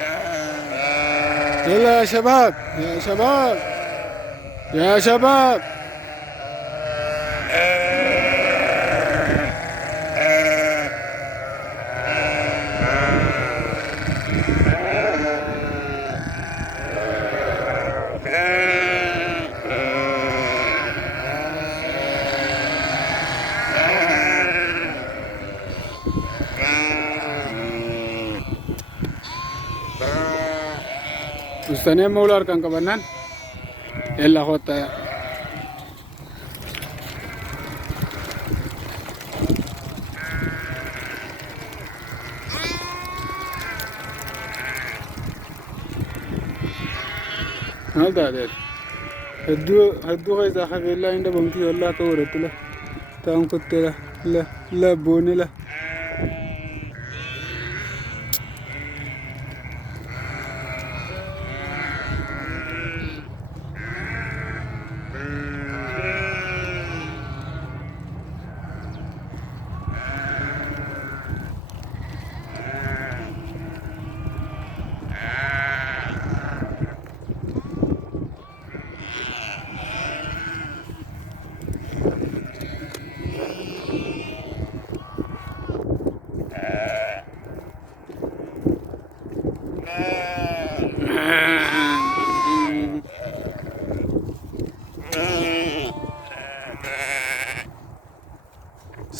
يلا يا شباب يا شباب يا شباب. Ustanya mau ular kan kabanan? Ella kota ya. هذا ده هدو غيظ حبي الله عند بمتي والله كورت له تام كنت له لا لا بوني له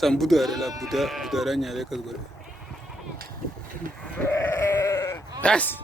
Sam Buddha adalah Buddha-nya mereka juga. Yes.